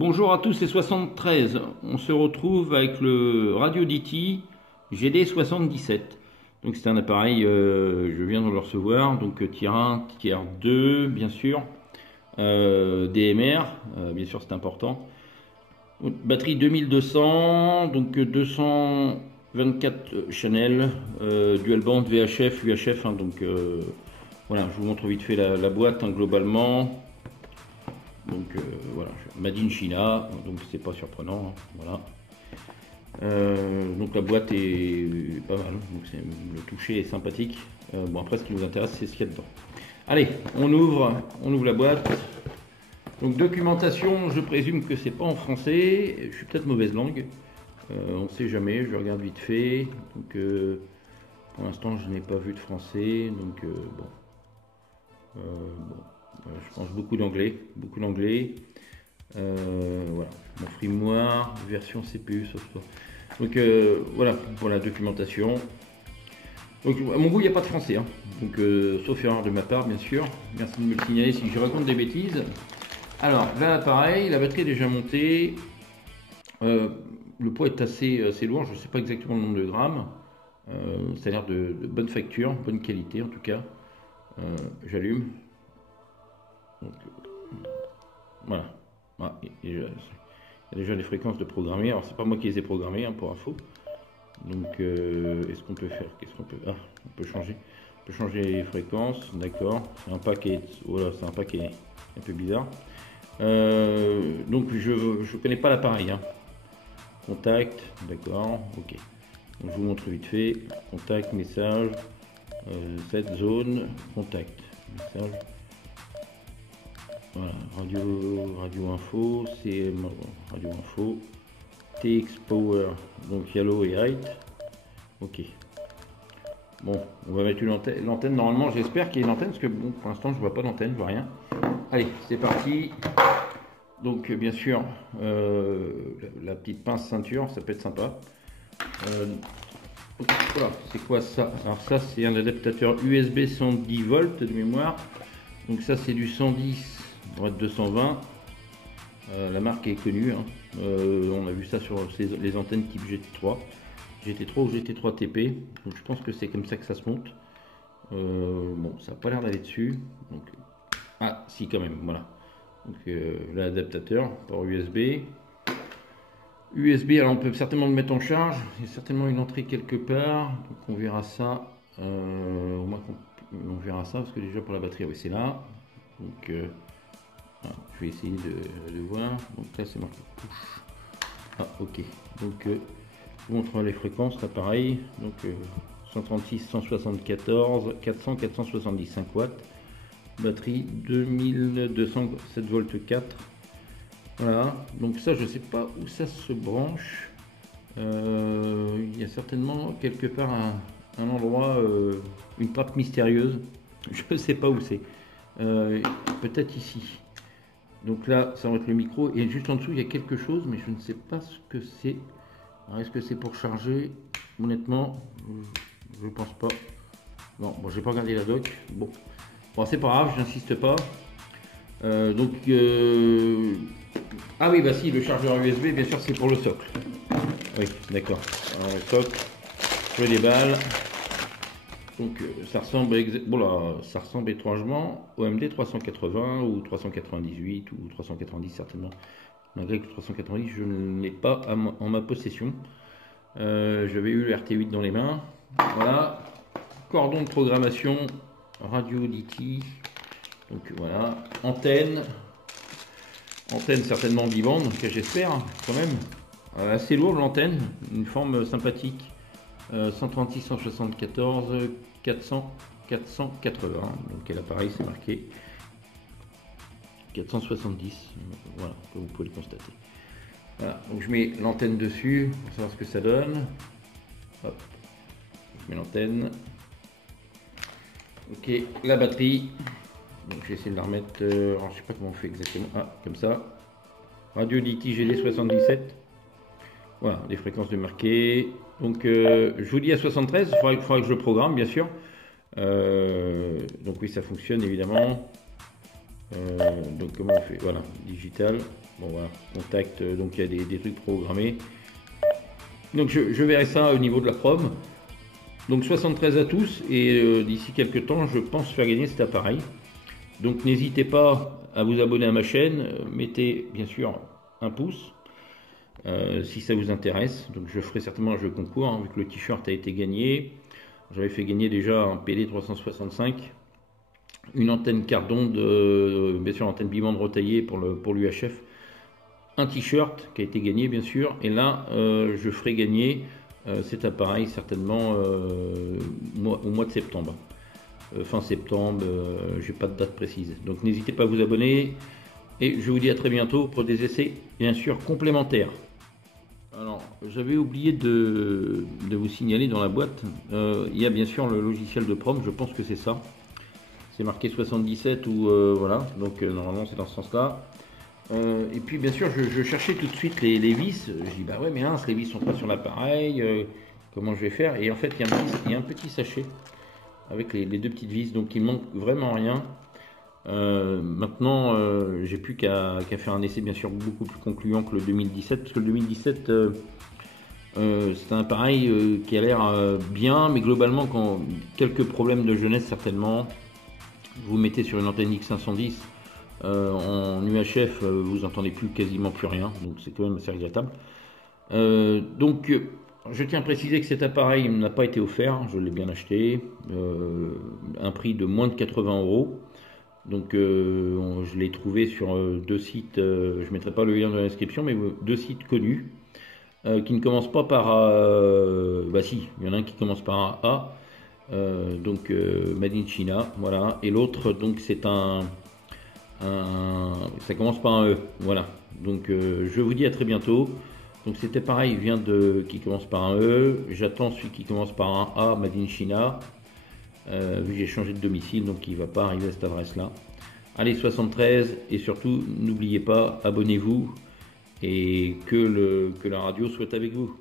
Bonjour à tous, c'est 73. On se retrouve avec le Radio DT GD77. Donc c'est un appareil, je viens de le recevoir, donc tier 1, tier 2, bien sûr, DMR, bien sûr c'est important. Batterie 2200, donc 224 channels, dual band VHF, UHF, hein, donc voilà, je vous montre vite fait la boîte hein, globalement. Donc voilà, Made in China, donc c'est pas surprenant, hein, voilà. Donc la boîte est pas mal, donc le toucher est sympathique. Bon après ce qui nous intéresse c'est ce qu'il y a dedans. Allez, on ouvre la boîte. Donc documentation, je présume que c'est pas en français, je suis peut-être mauvaise langue, on ne sait jamais, je regarde vite fait. Donc pour l'instant je n'ai pas vu de français, donc bon. Je pense beaucoup d'anglais, voilà, mon firmware, version CPU, software. Donc voilà pour la documentation. Donc à mon goût il n'y a pas de français, hein. Donc sauf erreur de ma part bien sûr. Merci de me le signaler si je raconte des bêtises. Alors là pareil, la batterie est déjà montée. Le poids est assez lourd, je ne sais pas exactement le nombre de grammes. Ça a l'air de bonne facture, bonne qualité en tout cas. J'allume. Donc, voilà. Ah, il y a déjà les fréquences de programmer. Alors c'est pas moi qui les ai programmées hein, pour info. Donc est-ce qu'on peut faire? Qu'est-ce qu'on peut? Ah, on peut changer. On peut changer les fréquences, d'accord. C'est un paquet. Voilà, c'est un paquet un peu bizarre. Donc je connais pas l'appareil. Hein. Contact, d'accord, ok. Donc, je vous montre vite fait. Contact, message, cette zone, contact, message. Voilà, radio info, c'est radio info, TX Power, donc yellow et right. Ok. Bon, on va mettre l'antenne normalement, j'espère qu'il y a une antenne, parce que bon, pour l'instant je vois pas d'antenne, je vois rien. Allez, c'est parti. Donc bien sûr, la petite pince ceinture, ça peut être sympa. Voilà, c'est quoi ça? Alors ça c'est un adaptateur USB 110 volts de mémoire. Donc ça c'est du 110. On va être 220. La marque est connue. Hein. On a vu ça sur les antennes type GT3. GT3 ou GT3 TP. Donc je pense que c'est comme ça que ça se monte. Bon, ça n'a pas l'air d'aller dessus. Donc, ah, si, quand même. Voilà. Donc l'adaptateur par USB. USB, alors on peut certainement le mettre en charge. Il y a certainement une entrée quelque part. Donc on verra ça. Au moins on verra ça parce que déjà pour la batterie, oui, c'est là. Donc voilà, je vais essayer de voir. Donc là c'est marqué push. Ah ok. Donc je vous montre les fréquences là pareil. Donc 136, 174, 400, 475 watts. Batterie 2207 volts 4. Voilà. Donc ça je sais pas où ça se branche. Il y a certainement quelque part un endroit, une trappe mystérieuse. Je ne sais pas où c'est. Peut-être ici. Donc là, ça va être le micro. Et juste en dessous, il y a quelque chose, mais je ne sais pas ce que c'est. Alors, est-ce que c'est pour charger? Honnêtement, je ne pense pas. Non, bon, j'ai pas regardé la doc. Bon, c'est pas grave, j'insiste pas. Donc, ah oui, bah si, le chargeur USB, bien sûr, c'est pour le socle. Oui, d'accord. Alors, le socle, je déballe. Donc ça ressemble, ça ressemble étrangement au MD 380 ou 398 ou 390 certainement. Malgré que 390 je ne l'ai pas en ma possession. J'avais eu le RT8 dans les mains. Voilà. Cordon de programmation, radio DT. Donc voilà. Antenne certainement bibande, donc j'espère quand même. Assez lourde l'antenne, une forme sympathique. 136, 174, 400, 480. Donc quel appareil c'est marqué 470. Voilà, comme vous pouvez le constater. Voilà, donc je mets l'antenne dessus pour savoir ce que ça donne. Hop, je mets l'antenne. Ok, la batterie. Donc je vais essayer de la remettre. Alors je sais pas comment on fait exactement. Ah, comme ça. Radio DT GD77. Voilà, les fréquences de marqué. Donc je vous dis à 73, il faudra que je le programme bien sûr. Donc oui, ça fonctionne évidemment. Donc comment on fait? Voilà, digital. Bon voilà, contact, donc il y a des trucs programmés. Donc je verrai ça au niveau de la prom. Donc 73 à tous, et d'ici quelques temps, je pense faire gagner cet appareil. Donc n'hésitez pas à vous abonner à ma chaîne, mettez bien sûr un pouce si ça vous intéresse. Donc je ferai certainement un jeu concours, hein, vu que le t-shirt a été gagné. J'avais fait gagner déjà un PD 365, une antenne quart d'onde, bien sûr antenne bibande retaillée pour l'UHF, un t-shirt qui a été gagné bien sûr, et là je ferai gagner cet appareil certainement au mois de septembre. Fin septembre, j'ai pas de date précise. Donc n'hésitez pas à vous abonner, et je vous dis à très bientôt pour des essais bien sûr complémentaires. Alors, j'avais oublié de vous signaler dans la boîte, il y a bien sûr le logiciel de prom, je pense que c'est ça. C'est marqué 77 ou voilà, donc normalement c'est dans ce sens-là. Et puis bien sûr, je cherchais tout de suite les vis. Je dis bah ouais, mais les vis sont pas sur l'appareil, comment je vais faire? Et en fait, il y a un petit sachet avec les deux petites vis, donc il manque vraiment rien. Maintenant, j'ai plus qu'à faire un essai bien sûr beaucoup plus concluant que le 2017, parce que le 2017 c'est un appareil qui a l'air bien, mais globalement, quand quelques problèmes de jeunesse certainement. Vous mettez sur une antenne X510 en UHF, vous entendez quasiment plus rien, donc c'est quand même assez regrettable. Donc je tiens à préciser que cet appareil n'a pas été offert, je l'ai bien acheté, un prix de moins de 80 €. Donc je l'ai trouvé sur deux sites, je ne mettrai pas le lien dans la description, mais deux sites connus, qui ne commencent pas par bah si, il y en a un qui commence par un A, donc Made in China, voilà, et l'autre donc c'est ça commence par un E, voilà. Donc je vous dis à très bientôt. Donc cet appareil qui commence par un E, j'attends celui qui commence par un A, Made in China, vu que j'ai changé de domicile, donc il ne va pas arriver à cette adresse là. Allez, 73, et surtout n'oubliez pas, abonnez-vous, et que la radio soit avec vous.